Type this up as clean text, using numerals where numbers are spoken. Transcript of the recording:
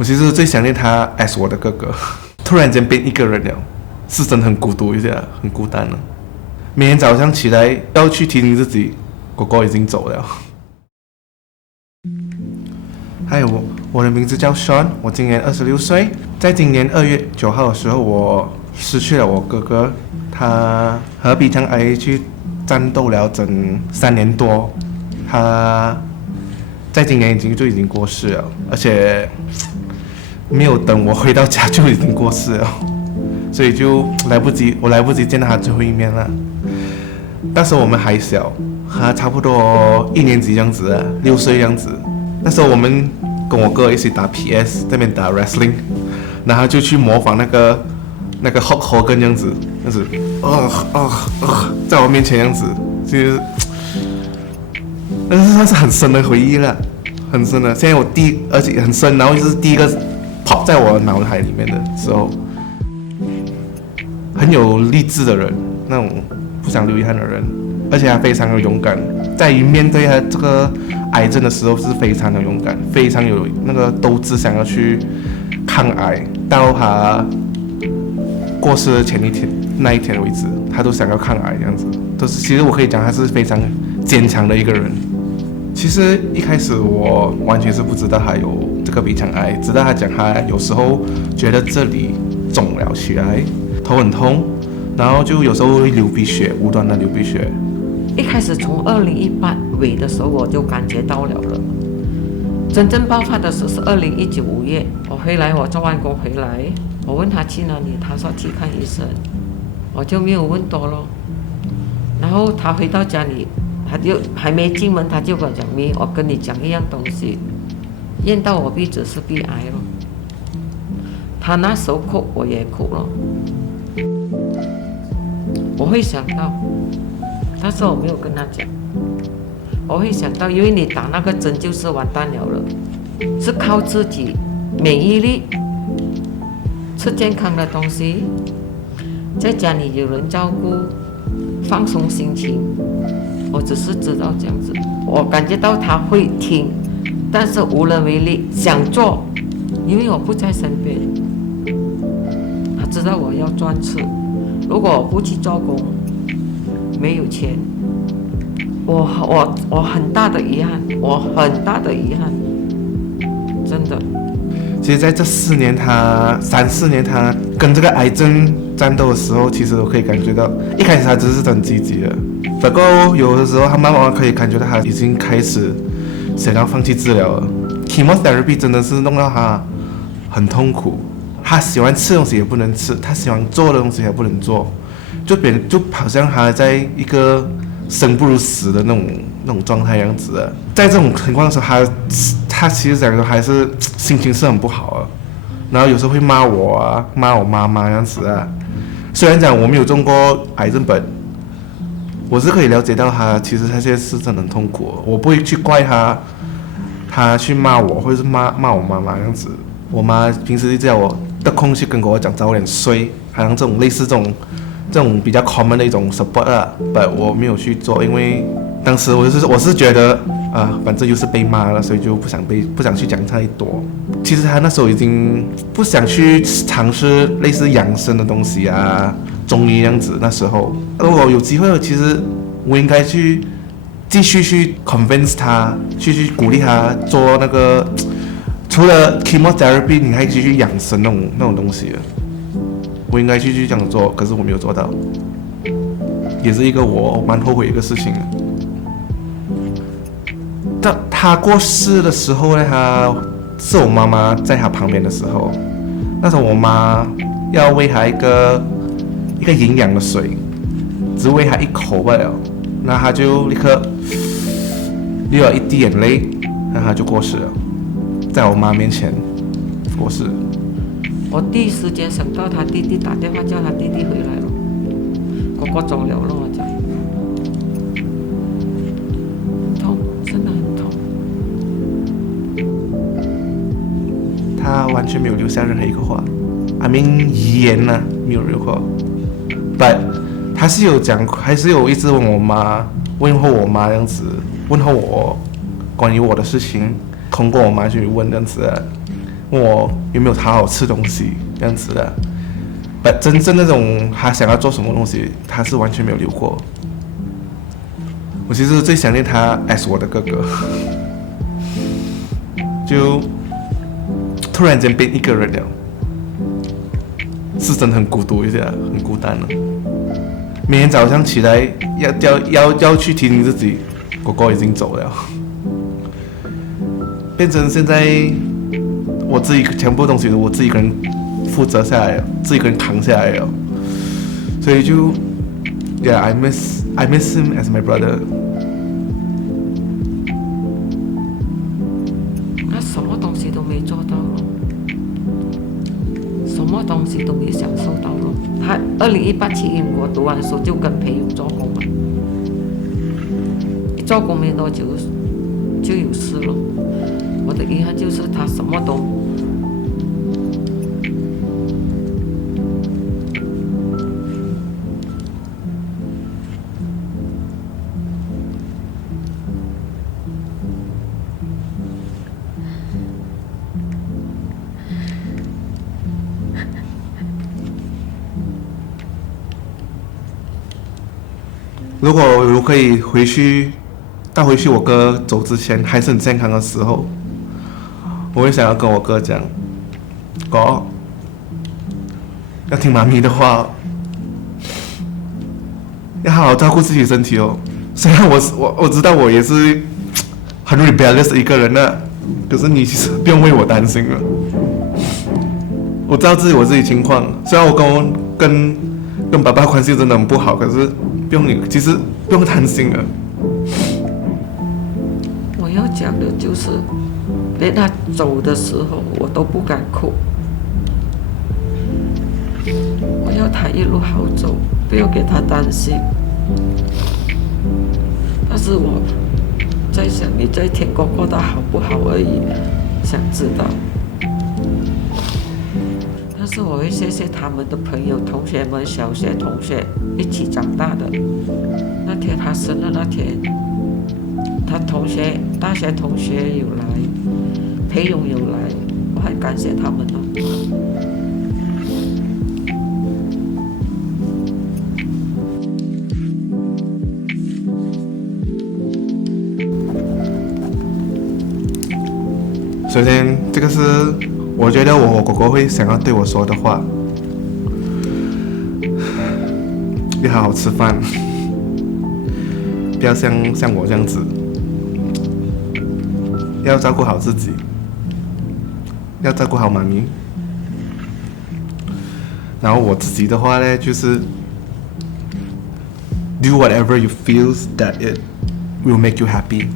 我其实最想念他 as 我的哥哥，突然间变一个人了，是真的很孤独一下，很孤单了。每天早上起来要去提醒自己，哥哥已经走了。还有我的名字叫 Sean， 我今年26岁。在今年2月9号的时候，我失去了我哥哥，他和鼻腔癌去战斗了整3年多，他在今年就已经过世了，而且没有等我回到家就已经过世了，所以就我来不及见到他最后一面了。那时候我们还小，他差不多1年级这样子，6岁这样子。那时候我们跟我哥一起打 PS， 在那边打 wrestling， 然后就去模仿那个 Hulk Hogan 这样子，在我面前这样子，就是那算是很深的回忆了，很深的。现在而且很深，然后就是第一个 pop 在我脑海里面的时候，很有励志的人，那种不想留遗憾的人，而且他非常的勇敢，在于面对他这个癌症的时候是非常的勇敢，非常有那个斗志，想要去抗癌，到他过世的那一天为止，他都想要抗癌这样子。其实我可以讲他是非常坚强的一个人。其实一开始我完全是不知道他有这个鼻腔癌，直到他讲他有时候觉得这里肿了起来，头很痛，然后就有时候会流鼻血，无端的流鼻血。一开始从2018尾的时候我就感觉到了，真正爆发的时候是2019 5月，我回来，我做完工回来，我问他去哪里，他说去看医生，我就没有问多了。然后他回到家里，他就还没进门，他就跟我讲：“咪，我跟你讲一样东西，验到我鼻子是鼻癌了。”他那时候哭，我也哭了。我会想到，但是我没有跟他讲。我会想到，因为你打那个针就是完蛋了，是靠自己免疫力，吃健康的东西，在家里有人照顾，放松心情。我只是知道这样子，我感觉到他会听，但是无能为力，想做，因为我不在身边。他知道我要赚吃，如果我不去做工，没有钱，我很大的遗憾，我很大的遗憾，真的。其实在这3年3、4年他跟这个癌症战斗的时候，其实我可以感觉到，一开始他只是很积极的，不过有的时候他慢慢可以感觉到他已经开始想要放弃治疗了。Chemotherapy 真的是弄到他很痛苦，他喜欢吃东西也不能吃，他喜欢做的东西也不能做，就好像他在一个生不如死的那种状态样子的。在这种情况的时候，他其实讲说还是心情是很不好的，然后有时候会骂我啊，骂我妈妈这样子啊。虽然讲我没有中过癌症本，我是可以了解到他其实他现在是真的很痛苦，我不会去怪他去骂我，或者是骂我妈妈这样子。我妈平时就叫我的空隙跟我讲早点睡，好像这种类似这种比较 common 的一种 support 啊，但我没有去做，因为当时我是觉得反正又是被骂了，所以就不想去讲太多。其实他那时候已经不想去尝试类似养生的东西啊，中医这样子。那时候如果有机会，其实我应该去继续去 convince 他，去鼓励他做那个除了 chemotherapy， 你还继续养生那种东西的。我应该继续这样做，可是我没有做到，也是一个我蛮后悔的一个事情。当他过世的时候呢，他是我妈妈在他旁边的时候，那时候我妈要喂他一个营养的水，只喂他1口罢了，那他就立刻流了一滴眼泪，那他就过世了，在我妈面前过世。我第一时间想到他弟弟打电话叫他弟弟回来了，哥哥走了我讲，很痛，真的很痛。他完全没有留下任何一个话遗言呢，没有留过。But 他是有讲，还是有一直问候我妈这样子，问候我关于我的事情，通过我妈去问这样子的。问我有没有好好吃东西这样子的。但真正那种他想要做什么东西，他是完全没有留过。我其实最想念他 as 我的哥哥，就突然间变一个人了，是真的很孤独一下，很孤单了。每天早上起来要去提醒自己，哥哥已经走了，变成现在我自己全部东西都我自己一个人负责下来了，自己一个人扛下来了，所以就 yeah I miss him as my brother。他什么东西都没做到咯，什么东西都没享受到咯。他2018去英国读完书就跟裴勇做工了，一做工没多久就有事了。我的遗憾就是他什么都。如果我可以带回去我哥走之前还是很健康的时候，我会想要跟我哥讲，哥，要听妈咪的话，要好好照顾自己身体哦。虽然我知道我也是很 rebellious 的一个人呢，可是你其实不用为我担心了。我知道我自己情况，虽然我跟爸爸关系真的很不好，可是其实不用担心了。我要讲的就是，连他走的时候我都不敢哭。我要他一路好走，不要给他担心。但是我在想你在天国过得好不好而已，想知道。但是我会谢谢他们的朋友、同学们、小学同学一起长大的。那天他生日那天，他大学同学有来，裴勇有来，我还感谢他们呢。首先，这个是我觉得我哥哥会想要对我说的话，要好好吃饭，不要像我这样子，要照顾好自己，要照顾好妈咪。然后我自己的话呢，就是 do whatever you feel that it will make you happy。